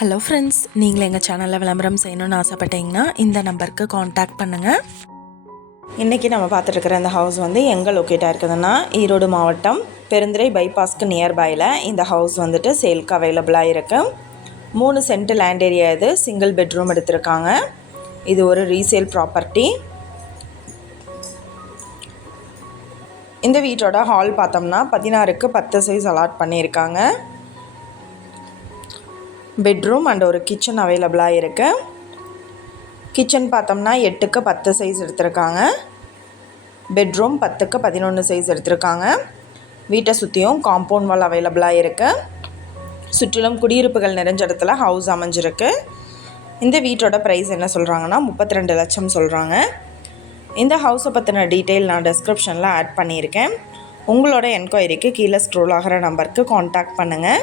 Hello friends நீங்கள் எங்கள் சேனலில் விளம்பரம் செய்யணும்னு ஆசைப்பட்டீங்கன்னா இந்த நம்பருக்கு காண்டாக்ட் பண்ணுங்கள் இன்றைக்கி நம்ம பார்த்துட்ருக்கிற இந்த ஹவுஸ் வந்து எங்கே லொக்கேட்டாக இருக்குதுன்னா ஈரோடு மாவட்டம் பெருந்துறை பைபாஸ்க்கு நியர்பையில் இந்த ஹவுஸ் வந்துட்டு சேல்க்கு அவைலபிளாக இருக்குது மூணு சென்ட் லேண்ட் ஏரியா இது சிங்கிள் பெட்ரூம் எடுத்திருக்காங்க. இது ஒரு ரீசேல் ப்ராப்பர்ட்டி இந்த வீட்டோட ஹால் பார்த்தோம்னா பதினாறுக்கு பத்து சைஸ் அலாட் பண்ணியிருக்காங்க. பெட்ரூம் அண்ட் ஒரு கிச்சன் அவைலபிளாக இருக்குது கிச்சன் பார்த்தோம்னா எட்டுக்கு பத்து சைஸ் எடுத்திருக்காங்க. பெட்ரூம் பத்துக்கு பதினொன்று சைஸ் எடுத்திருக்காங்க. வீட்டை சுற்றியும் காம்பவுண்ட் வால் அவைலபிளாக இருக்குது சுற்றிலும் குடியிருப்புகள் நிறைஞ்ச இடத்துல ஹவுஸ் அமைஞ்சிருக்கு. இந்த வீட்டோட ப்ரைஸ் என்ன சொல்கிறாங்கன்னா முப்பத்தி ரெண்டு லட்சம் சொல்கிறாங்க இந்த ஹவுஸை பற்றின டீட்டெயில் நான் டிஸ்கிரிப்ஷனில் ஆட் பண்ணியிருக்கேன். உங்களோட என்கொயரிக்கு கீழே ஸ்க்ரோல் ஆகிற நம்பருக்கு காண்டாக்ட் பண்ணுங்கள்